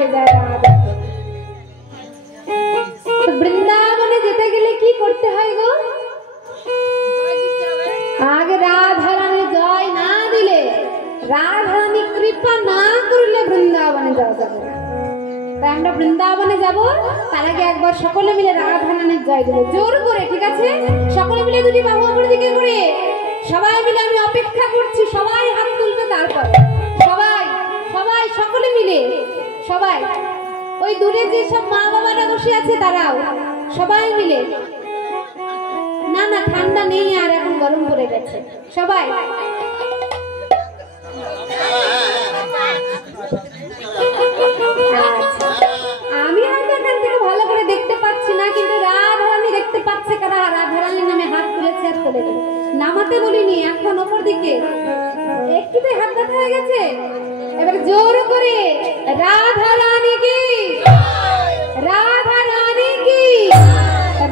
भेजा राधा। तो वृंदावने যেতে গেলে কি করতে হয় গো? আগে রাধা রানী জয় না দিলে, রাধা রানী কৃপা না করলে বৃন্দাবনে যাওয়া যাবে না। তাই আমরা বৃন্দাবনে যাব, তার আগে একবার সকলে মিলে রাধা রানীর জয় দেব জোর করে, ঠিক আছে? সকলে মিলে দুটি বাহু উপর দিকে করে সবাই মিলে, আমি অপেক্ষা করছি, সবাই হাত তুলবে, তারপর সবাই সবাই সকলে মিলে, সবাই ওই দূরে যে সব মা বাবারা বসে আছে তারাও সবাই মিলে, না না ঠান্ডা নেই আর, এখন গরম পড়ে গেছে, সবাই আমি হয়তো এখান থেকে ভালো করে দেখতে পাচ্ছি না, কিন্তু রাধারানী দেখতে পাচ্ছে। কারা রাধারানীর নামে হাত তুলেছে আর চলে গেল, নামাতে বলিনি, এখন ওপর দিকে একটুতে হাত ব্যথা হয়ে গেছে। এবার জোর করে রাধারানী কি, রাধারানী কি,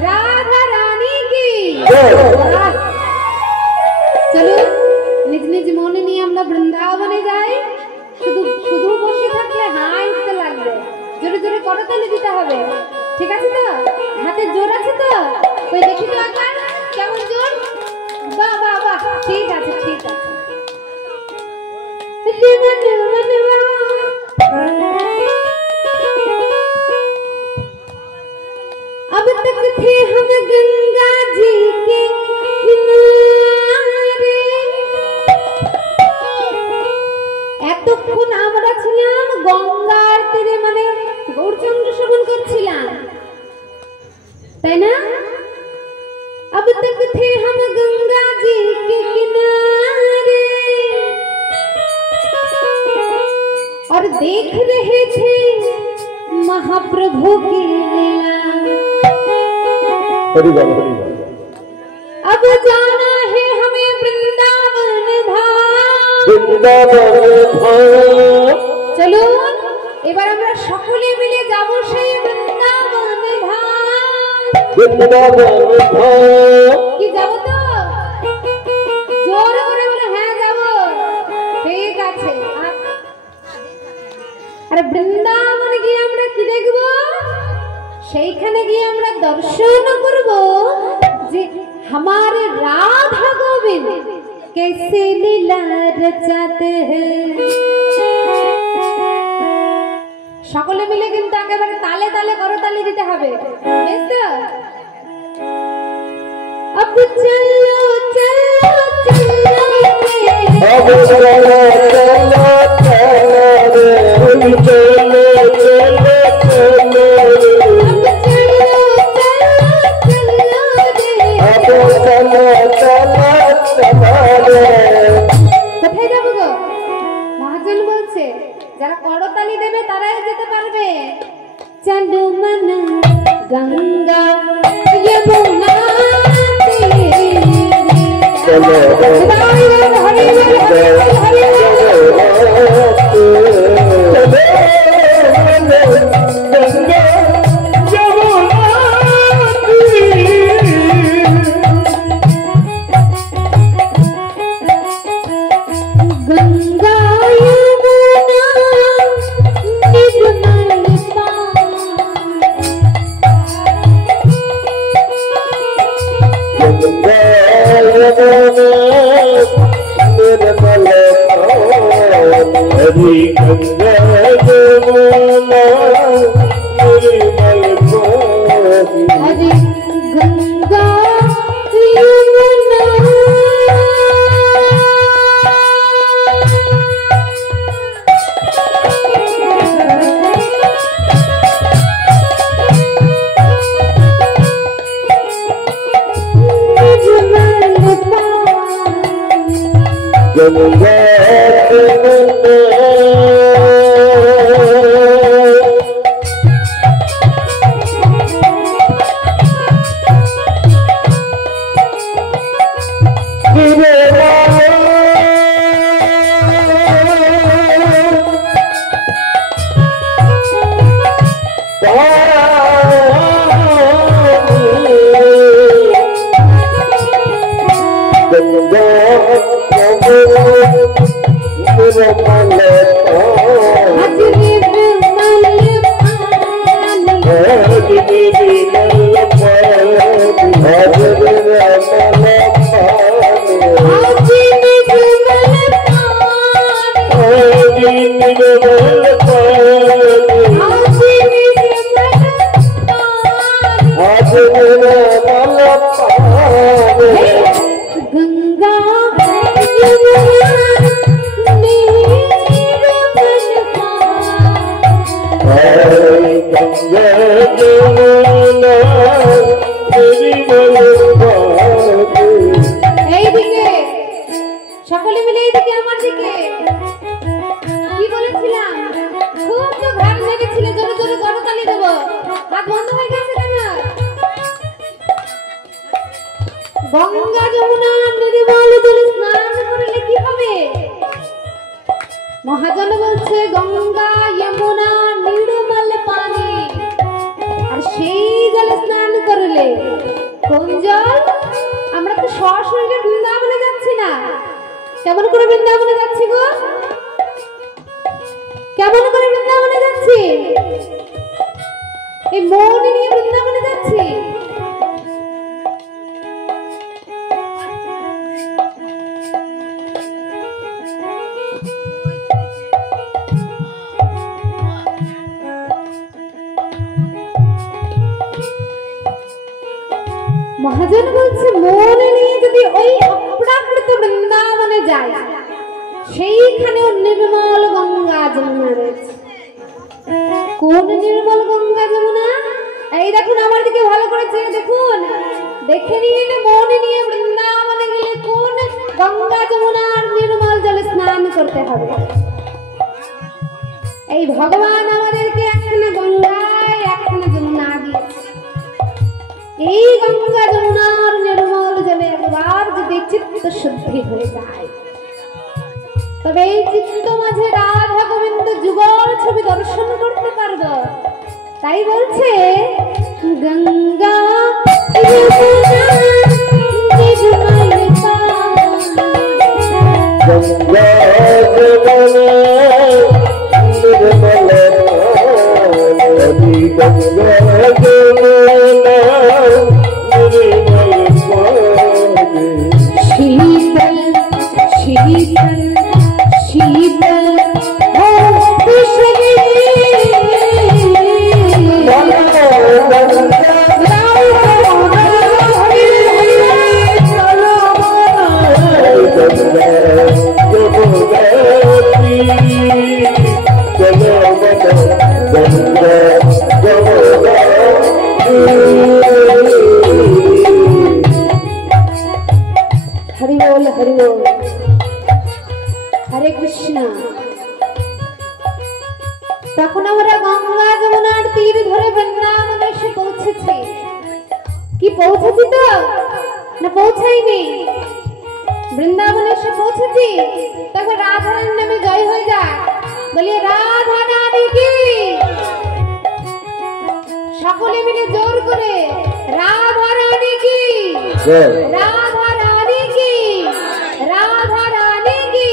রাধারানী কি। চলুন নিজ নিজ মনে নিয়ে আমরা বৃন্দাবনে যাই। শুধু শুধু বসে থাকলে হাই উঠতে লাগবে, জোরে জোরে করতালি দিতে হবে, ঠিক আছে তো? হাতে জোর আছে তো? ওই দেখি তো একবার কেমন জোর। বাহ বাহ বাহ, ঠিক আছে ঠিক আছে। अब तक थे हम गंगा जी के किनारे, এতক্ষণ আমরা ছিলাম গঙ্গার তীরে, মানে গৌরচন্দ্র সেবন করছিলাম, তাই না? अब तक थे हम गंगा जी के किनारे और देख रहे थे महाप्रभु की लीला। अब जाना है हमें वृंदावन धाम, वृंदावन धाम। चलो এবার আমরা সকলে মিলে যাব সেই বৃন্দাবন ধাম, বৃন্দাবন ধাম। কি যাব তো? জোরে করে বলে হ্যাঁ যাব, ঠিক আছে। আর বৃন্দাবনে গিয়ে আমরা কি দেখব? সেইখানে গিয়ে আমরা দর্শন করব যে हमारे राधा गोविंद कैसे लीला रचाते हैं। সকলে মিলে কিন্তু একেবারে তালে তালে করতালি দিতে হবে, বেশ তো? अब चलो चलो चलो अब चलो चलो কোথায় যাবো গো? মহাজন বলছে যারা করতালি দেবে তারাই যেতে পারবে। চলো মন গঙ্গা যমুনা চলো হরি বল হরি বল হরি Hare এইদিকে সকলে মিলে এইদিকে আমার দিকে কি বলেছিলাম খুব তো ঘাম লেগেছিলে জোরে জোরে করতালি দেব হাত বন্ধ হয়ে গেছে কেন গঙ্গা যমুনা নির্মল জলে স্নান করলে কি হবে মহাজন বলছে গঙ্গা যমুনা নির্মল পানি আর সেই জলে স্নান করলে কোন জল আমরা তো সরাসরি বৃন্দাবনে যাচ্ছি না কেমন করে বৃন্দাবনে যাচ্ছি গো কেমন করে বৃন্দাবনে যাচ্ছি এই মন নিয়ে বৃন্দাবনে যাচ্ছি মহাজন বলছে মন নিয়ে যদি ওই অপ্রাকৃত বৃন্দাবনে যায় সেইখানেও নির্মল গঙ্গা যমুনা রয়েছে কোন নির্মল গঙ্গা যমুনা এই দেখুন আমার দিকে ভালো করে চেয়ে দেখুন দেখে নিয়ে মন নিয়ে বৃন্দাবনে গেলে কোন গঙ্গা যমুনার নির্মল জলে স্নান করতে হবে এই ভগবান আমাদেরকে একখানা গঙ্গায় একখানা যমুনা দিয়েছে এই গঙ্গা যমুনার নির্মল জলে একবার যদি চিত্ত শুদ্ধি হয়ে যায় তবে এই চিত্ত মাঝে রাধা গোবিন্দ যুগল ছবি দর্শন করতে পারব তাই বলছে গঙ্গা शीतल शीतल शीतल हरि बोल हरे कृष्ण তখন আমরা গঙ্গা যমুনার তীর ধরে বৃন্দাবনে এসে পৌঁছেছি কি পৌঁছেছি তো না পৌঁছাইনি বৃন্দাবনে এসে পৌঁছেছি তবে রাধা রানীর নামে জয় হয়ে যায় বলি রাধা রানী কি সকলে মিলে জোর করে রাধা রানী কি রাধা রানী কি রাধা রানী কি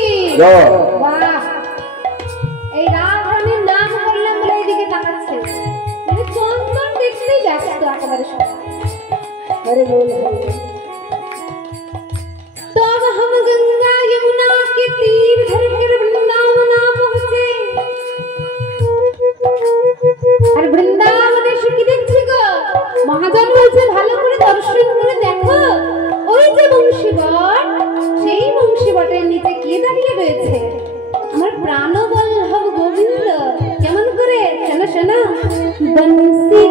বাহ এই রাধা রানীর নাম করলাম বলে এইদিকে তাকাচ্ছে মানে চন্দন দেখতেই ব্যস্ত একেবারে সবাই হরে বল तो अब हम गंगा यमुना के तीर धर कर वृंदावन पहुंचे और वृंदावन এসে কি দেখছি গো মহাজন বলছে ভালো করে দর্শন করে দেখো ওই যে বংশীবট সেই বংশীবটের নিচে কে দাঁড়িয়ে রয়েছে আমার প্রাণবল্লভ গোবিন্দ কেমন করে শোনা শোনা বংশী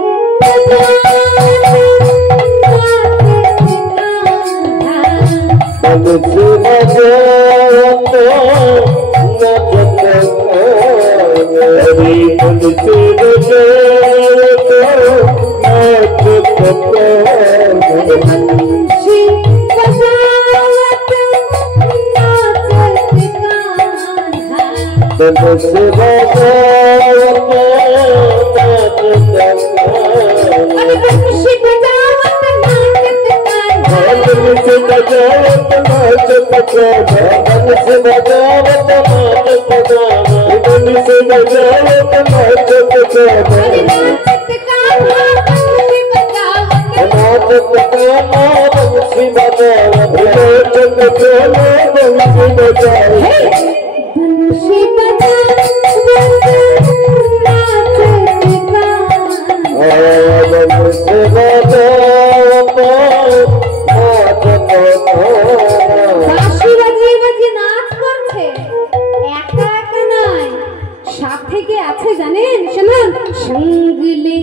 সাথে কে আছে জানেন শোনান संगले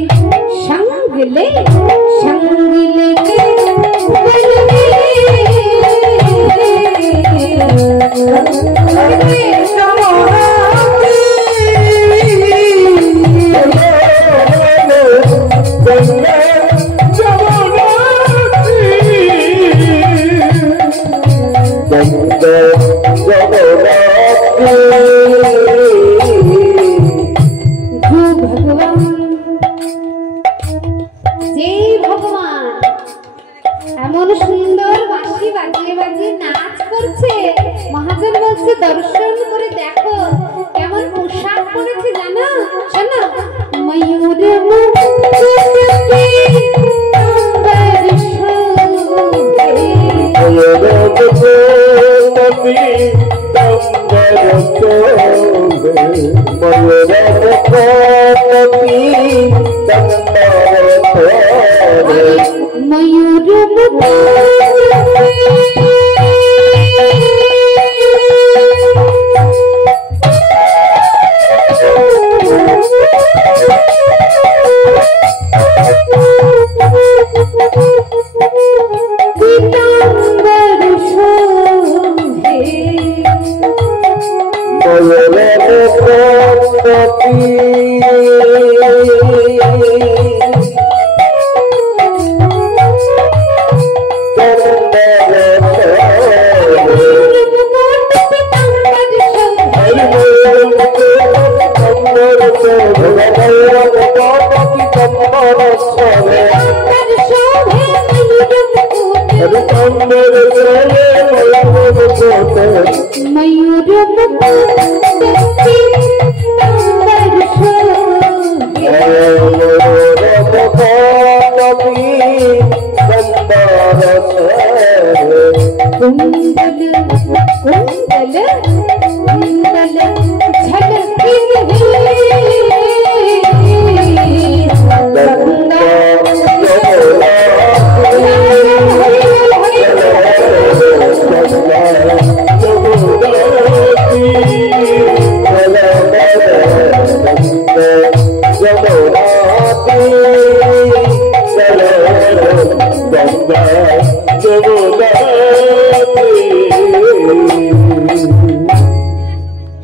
संगले संगले दर्शन करे देखो केमन पोशाक परेছে জানো শোনো ময়ূর মুকুটে ময়ূর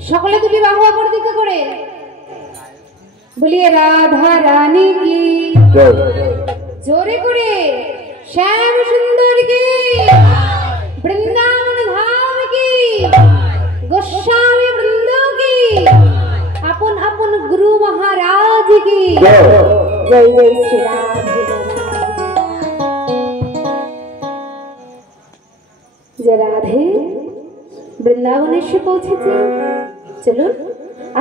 সকলে দুটি বাহু অপর দিকে করে বলিয়ে রাধা রানী কি জোরে করে শ্যাম সুন্দর কি বৃন্দাবন ধাম কি গোস্বামী বৃন্দ কি আপন আপন গুরু মহারাজ কি জয় জয় শ্রী রাম। যে রাধে বৃন্দাবনে এসে পৌঁছেছে, চলুন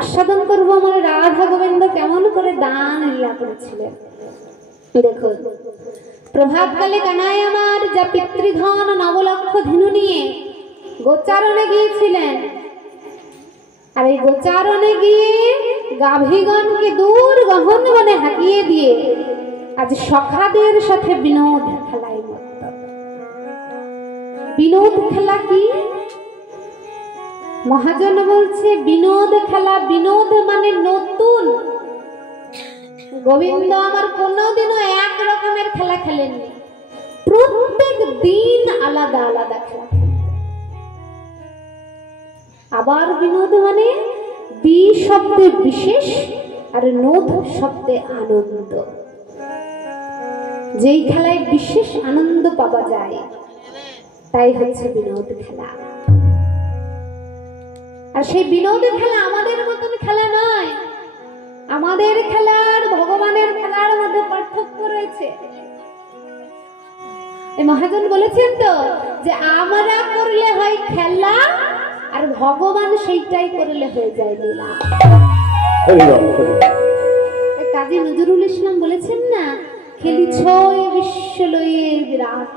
আস্বাদন করবো আমার রাধা গোবিন্দ কেমন করে দান লীলা করেছিলেন। দেখো প্রভাতকালে কানাই আমার যা পিতৃধন নবলক্ষ ধীনু নিয়ে গোচারণে গিয়েছিলেন, আর এই গোচারণে গিয়ে গাভীগণকে দূর গহন বনে হাঁকিয়ে দিয়ে আজ সখাদের সাথে বিনোদ খেলায় মত্ত। বিনোদ খেলা কি? মহাজন বলছে বিনোদ খেলা, বিনোদ মানে নতুন। গোবিন্দ আমার কোনোদিনও এক রকমের খেলা খেলেননি, প্রত্যেক দিন আলাদা আলাদা খেলা। আবার বিনোদ মানে বি শব্দে বিশেষ আর নোদ শব্দে আনন্দ। যেই খেলায় বিশেষ আনন্দ পাওয়া যায় তাই হচ্ছে বিনোদ খেলা। আর সেই বিনোদ খেলা আমাদের মতন খেলা নয়, আমাদের খেলার ভগবানের খেলার মধ্যে পার্থক্য রয়েছে। এই মহাজন বলেছেন তো যে আমরা করলে হয় খেলা আর ভগবান সেইটাই করলে হয়ে যায় লীলা। কাজী নজরুল ইসলাম বলেছেন না, খেলিছ বিশ্ব লয়ে বিরাট।